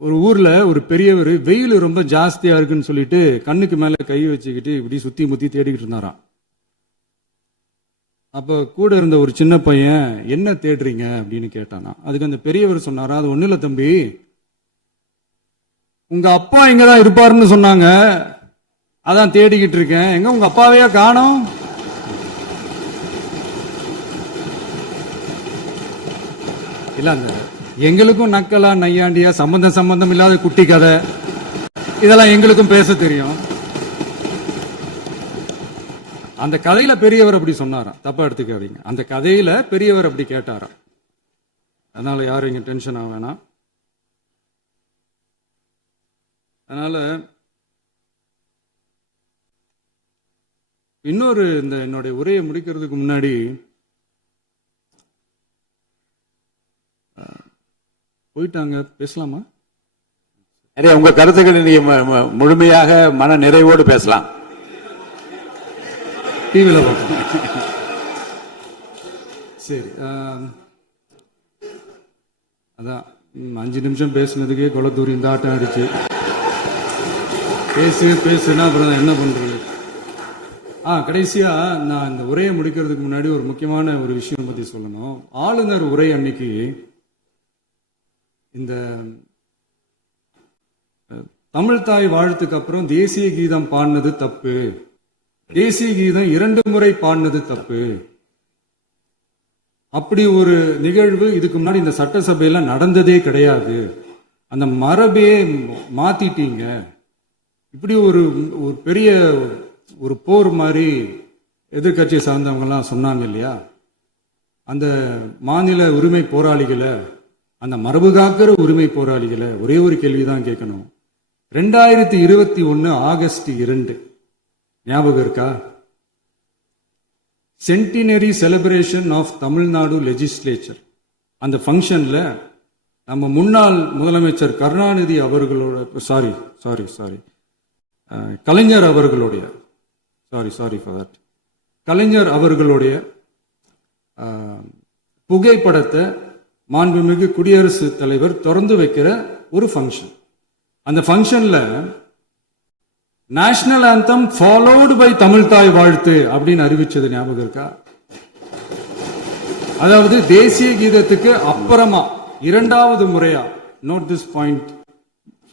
ஒரு ஊர்ல ஒரு பெரியவர் வெயில் ரொம்ப ஜாஸ்தியா இருக்குன்னு சொல்லிட்டு கண்ணுக்கு மேல கை வச்சுக்கிட்டு இப்படி சுத்தி முத்தி தேடிக்கிட்டு இருந்தாராம். அப்ப கூட இருந்த ஒரு சின்ன பையன் என்ன தேடுறீங்க அப்படின்னு கேட்டானா. அதுக்கு அந்த பெரியவர் சொன்னாரா, அது ஒண்ணு இல்ல தம்பி, உங்க அப்பா இங்கதான் இருப்பாருன்னு சொன்னாங்க, அதான் தேடிக்கிட்டு இருக்கேன். எங்க உங்க அப்பாவையா காணோம்? இல்ல அந்த எங்களுக்கும் நக்கலா நையாண்டியா சம்பந்தம் இல்லாத குட்டி கதை இதெல்லாம் எங்களுக்கும் பேச தெரியும். அந்த கதையில பெரியவர் அப்படி சொன்னாராம், தப்பா எடுத்துக்காதீங்க. அந்த கதையில பெரியவர் அப்படி கேட்டாராம். அதனால யாரும் இங்க டென்ஷன் ஆக வேணாம். அதனால இன்னொரு இந்த என்னுடைய உரையை முடிக்கிறதுக்கு முன்னாடி போயிட்டாங்க, பேசலாமா? உங்க கருத்துக்களை நீங்க முழுமையாக மன நிறைவோடு பேசலாம். டிவில சரி. அதான் 5 நிமிஷம் பேசுனதுக்கே கொலத்தூரி இந்த ஆட்டம் அடிச்சு பேசுனா அப்புறம் என்ன பண்றது? கடைசியா நான் இந்த உரையை முடிக்கிறதுக்கு முன்னாடி ஒரு முக்கியமான ஒரு விஷயம் பத்தி சொல்லணும். ஆளுநர் உரை அன்னைக்கு இந்த தமிழ் தாய் வாழ்த்துக்கு அப்புறம் தேசிய கீதம் பாடினது தப்பு, தேசிய கீதம் 2 முறை பாடினது தப்பு, அப்படி ஒரு நிகழ்வு இதுக்கு முன்னாடி இந்த சட்டசபையில நடந்ததே கிடையாது, அந்த மரபே மாத்திட்டீங்க, இப்படி ஒரு பெரிய ஒரு போர் மாதிரி எதிர்கட்சியை சார்ந்தவங்க எல்லாம் சொன்னாங்க இல்லையா? அந்த மாநில உரிமை போராளிகளை, அந்த மரபு காக்கிற உரிமை போராளிகளை ஒரே ஒரு கேள்விதான் கேட்கணும். 2021 ஆகஸ்ட் 2 ஞாபகம் இருக்கா? Centenary celebration of Tamil Nadu legislature. அந்த ஃபங்க்ஷன்ல நம்ம முன்னாள் முதலமைச்சர் கருணாநிதி அவர்களோட கலைஞர் அவர்களுடைய கலைஞர் அவர்களுடைய புகைப்படத்தை மாண்புமிகு குடியரசுத் தலைவர் திறந்து வைக்கிற ஒரு ஃபங்க்ஷன். அந்த ஃபங்க்ஷன்ல national anthem followed by Tamil Thai Vazhthu அப்படின்னு அறிவிச்சது ஞாபகம் இருக்கா? அதாவது தேசிய கீதத்துக்கு அப்புறமா 2வது முறையா, நோட் திஸ் பாயிண்ட்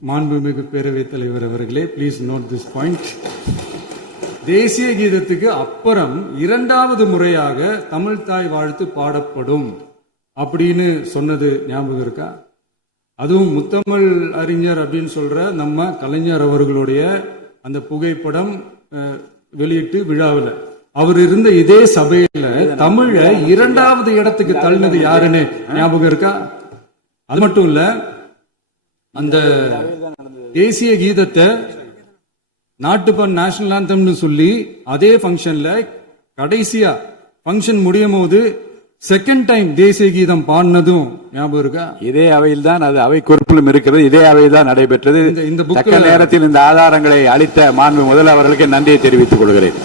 மாண்புமிகு பேரவைத் தலைவர் அவர்களே, பிளீஸ் நோட் திஸ் பாயிண்ட். தேசிய கீதத்துக்கு அப்புறம் 2வது முறையாக தமிழ் தாய் வாழ்த்து பாடப்படும் அப்படின்னு சொன்னது ஞாபகம் இருக்கா? அதுவும் முத்தமிழ் அறிஞர் அப்படின்னு சொல்ற நம்ம கலைஞர் அவர்களுடைய அந்த புகைப்படம் வெளியிட்டு விழாவில் அவர் இருந்த இதே சபையில தமிழ 2வது இடத்துக்கு தள்ளினது யாருன்னு ஞாபகம் இருக்கா? அது மட்டும் இல்ல, அந்த தேசிய கீதத்தை நாட்டுப்பண் நேஷனல் ஆந்தம்னு சொல்லி அதே ஃபங்க்ஷன்ல கடைசியா ஃபங்க்ஷன் முடியும் போது செகண்ட் டைம் தேசிய கீதம் பாடினதும் ஞாபகம் இருக்கா? இதே அவையில் தான், அது அவை குறிப்பிலும் இருக்கிறது, இதே அவையில் தான் நடைபெற்றது. இந்த புக் நேரத்தில் இந்த ஆதாரங்களை அளித்த மாண்பு முதல் அவர்களுக்கு நன்றியை தெரிவித்துக் கொள்கிறேன்.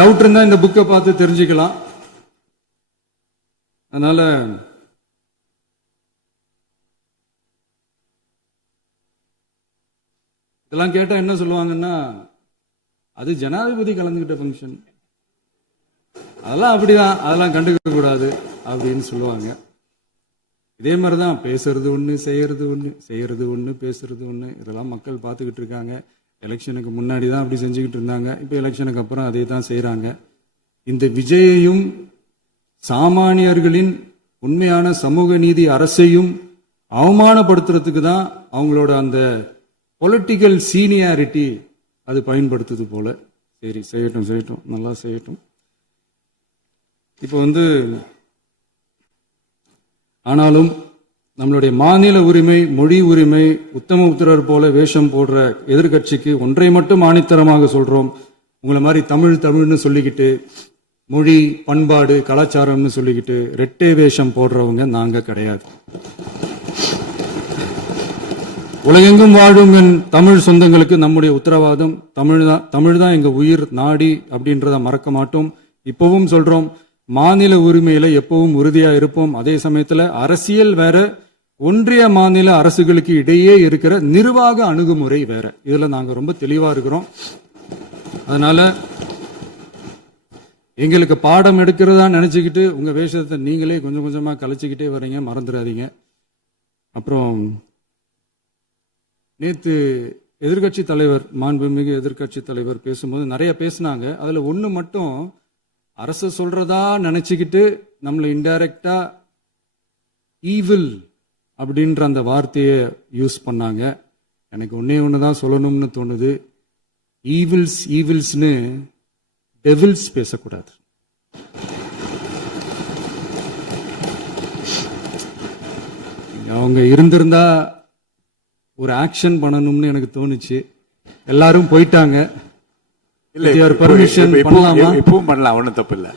டவுட் இருந்தா இந்த புக்கை பார்த்து தெரிஞ்சுக்கலாம். அதனால இதெல்லாம் கேட்டா என்ன சொல்லுவாங்கன்னா, அது ஜனாதிபதி கலந்துகிட்ட ஃபங்க்ஷன், அதெல்லாம் அப்படிதான், அதெல்லாம் கண்டுக்க கூடாது அப்படின்னு சொல்லுவாங்க. இதே மாதிரிதான் பேசுறது ஒண்ணு, செய்யறது ஒண்ணு, பேசுறது ஒண்ணு. இதெல்லாம் மக்கள் பார்த்துக்கிட்டு இருக்காங்க. எலெக்ஷனுக்கு முன்னாடி தான் அப்படி செஞ்சுக்கிட்டு இருந்தாங்க, இப்ப எலெக்ஷனுக்கு அப்புறம் அதே தான் செய்யறாங்க. இந்த விஜயையும் சாமானியர்களின் உண்மையான சமூக நீதி அரசையும் அவமானப்படுத்துறதுக்கு தான் அவங்களோட அந்த பொலிட்டிக்கல் சீனியாரிட்டி அது பயன்படுத்துது போல. சரி, செய்யட்டும், நல்லா செய்யட்டும். இப்போ ஆனாலும் நம்மளுடைய மாநில உரிமை, மொழி உரிமை, உத்தம உத்தரர் போல வேஷம் போடுற எதிர்கட்சிக்கு ஒன்றை மட்டும் ஆணித்தரமாக சொல்றோம். உங்களை மாதிரி தமிழ்னு சொல்லிக்கிட்டு, மொழி, பண்பாடு, கலாச்சாரம்னு சொல்லிக்கிட்டு ரெட்டை வேஷம் போடுறவங்க நாங்க கிடையாது. உலகெங்கும் வாழும் என் தமிழ் சொந்தங்களுக்கு நம்முடைய உத்தரவாதம் தமிழ் தான் எங்க உயிர் நாடி அப்படின்றத மறக்க மாட்டோம். இப்பவும் சொல்றோம், மாநில உரிமையில எப்பவும் உறுதியா இருப்போம். அதே சமயத்துல அரசியல் வேற, ஒன்றிய மாநில அரசுகளுக்கு இடையே இருக்கிற நிர்வாக அணுகுமுறை வேற. இதுல நாங்க ரொம்ப தெளிவா இருக்கிறோம். அதனால எங்களுக்கு பாடம் எடுக்கிறதா நினைச்சுக்கிட்டு உங்க வேஷத்தை நீங்களே கொஞ்சம் கொஞ்சமா கலைச்சுக்கிட்டே வர்றீங்க, மறந்துடாதீங்க. அப்புறம் நேத்து எதிர்க்கட்சி தலைவர், மாண்புமிகு எதிர்க்கட்சி தலைவர் பேசும்போது நிறைய பேசினாங்க. அதுல ஒண்ணு மட்டும் அரசு சொல்றதா நினைச்சுக்கிட்டு நம்மளை இன்டைரக்டா ஈவில் அப்படின்ற அந்த வார்த்தையை யூஸ் பண்ணாங்க. எனக்கு ஒன்னே ஒண்ணுதான் சொல்லணும்னு தோணுது. ஈவில்ஸ்னு டெவில்ஸ் பேசக்கூடாது. அவங்க இருந்திருந்தா ஒரு ஆக்ஷன் பண்ணணும்னு எனக்கு தோணுச்சு. எல்லாரும் போயிட்டாங்க. இல்ல, பர்மிஷன் பண்ணலாமா? இப்பவும் பண்ணலாம், ஒண்ணும் தப்பு இல்லை.